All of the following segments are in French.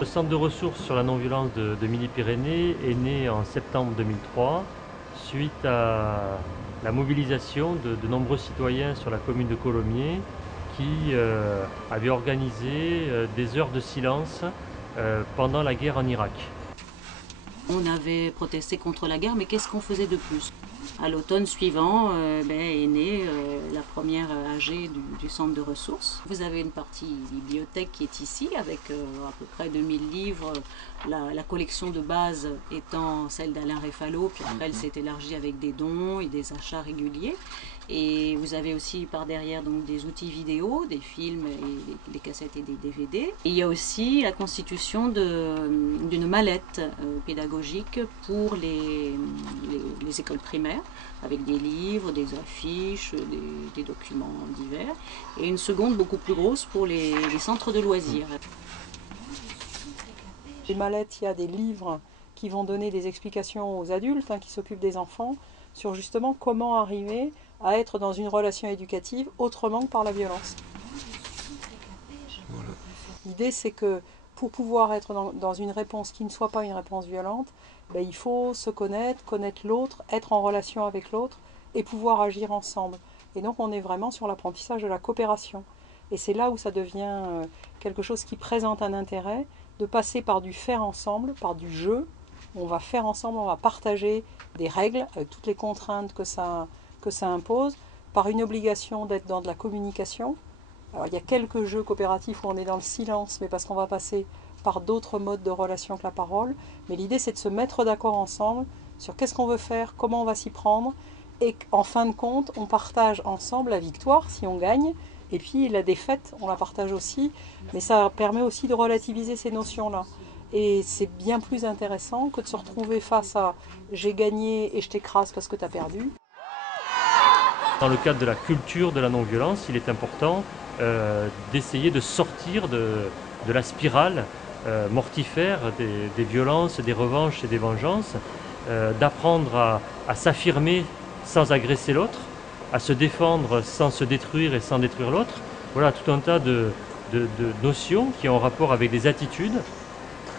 Le centre de ressources sur la non-violence de Midi-Pyrénées est né en septembre 2003 suite à la mobilisation de nombreux citoyens sur la commune de Colomiers qui avaient organisé des heures de silence pendant la guerre en Irak. On avait protesté contre la guerre, mais qu'est-ce qu'on faisait de plus? À l'automne suivant est née la première AG du centre de ressources. Vous avez une partie bibliothèque qui est ici avec à peu près 2000 livres, la collection de base étant celle d'Alain Réfalo, puis après elle s'est élargie avec des dons et des achats réguliers. Et vous avez aussi par derrière donc des outils vidéo, des films, et des cassettes et des DVD. Et il y a aussi la constitution d'une mallette pédagogique pour les écoles primaires, avec des livres, des affiches, des documents divers. Et une seconde beaucoup plus grosse pour les centres de loisirs. Les mallettes, il y a des livres qui vont donner des explications aux adultes qui s'occupent des enfants sur justement comment arriver à être dans une relation éducative autrement que par la violence. Voilà. L'idée, c'est que pour pouvoir être dans une réponse qui ne soit pas une réponse violente, il faut se connaître, connaître l'autre, être en relation avec l'autre et pouvoir agir ensemble. Et donc on est vraiment sur l'apprentissage de la coopération. Et c'est là où ça devient quelque chose qui présente un intérêt, de passer par du faire ensemble, par du jeu. On va faire ensemble, on va partager des règles avec toutes les contraintes que ça impose, par une obligation d'être dans de la communication. Alors il y a quelques jeux coopératifs où on est dans le silence, mais parce qu'on va passer par d'autres modes de relation que la parole. Mais l'idée, c'est de se mettre d'accord ensemble sur qu'est-ce qu'on veut faire, comment on va s'y prendre, et en fin de compte, on partage ensemble la victoire si on gagne, et puis la défaite, on la partage aussi, mais ça permet aussi de relativiser ces notions-là. Et c'est bien plus intéressant que de se retrouver face à j'ai gagné et je t'écrase parce que tu as perdu. Dans le cadre de la culture de la non-violence, il est important d'essayer de sortir de la spirale mortifère des violences, des revanches et des vengeances, d'apprendre à s'affirmer sans agresser l'autre, à se défendre sans se détruire et sans détruire l'autre. Voilà tout un tas de notions qui ont rapport avec des attitudes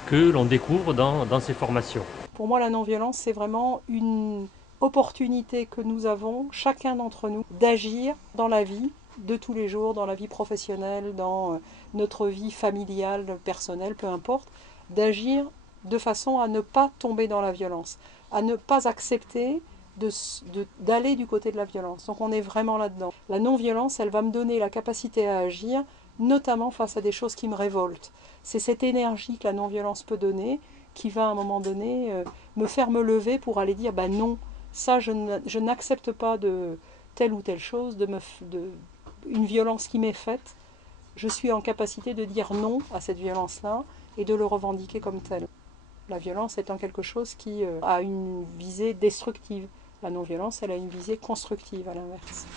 que l'on découvre dans ces formations. Pour moi, la non-violence, c'est vraiment une opportunité que nous avons, chacun d'entre nous, d'agir dans la vie de tous les jours, dans la vie professionnelle, dans notre vie familiale, personnelle, peu importe, d'agir de façon à ne pas tomber dans la violence, à ne pas accepter d'aller du côté de la violence. Donc on est vraiment là-dedans. La non-violence, elle va me donner la capacité à agir, notamment face à des choses qui me révoltent. C'est cette énergie que la non-violence peut donner qui va à un moment donné me faire me lever pour aller dire non, ça je n'accepte pas de telle ou telle chose, une violence qui m'est faite. Je suis en capacité de dire non à cette violence-là et de le revendiquer comme telle. La violence étant quelque chose qui a une visée destructive. La non-violence, elle a une visée constructive à l'inverse.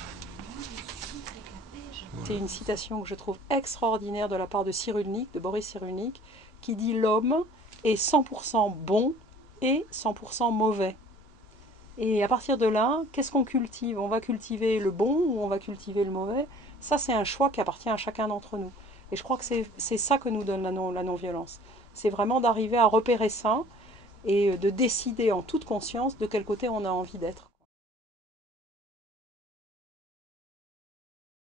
C'est une citation que je trouve extraordinaire de la part de Cyrulnik, de Boris Cyrulnik, qui dit l'homme est 100% bon et 100% mauvais. Et à partir de là, qu'est-ce qu'on cultive? On va cultiver le bon ou on va cultiver le mauvais? Ça, c'est un choix qui appartient à chacun d'entre nous. Et je crois que c'est ça que nous donne la non-violence. C'est vraiment d'arriver à repérer ça et de décider en toute conscience de quel côté on a envie d'être.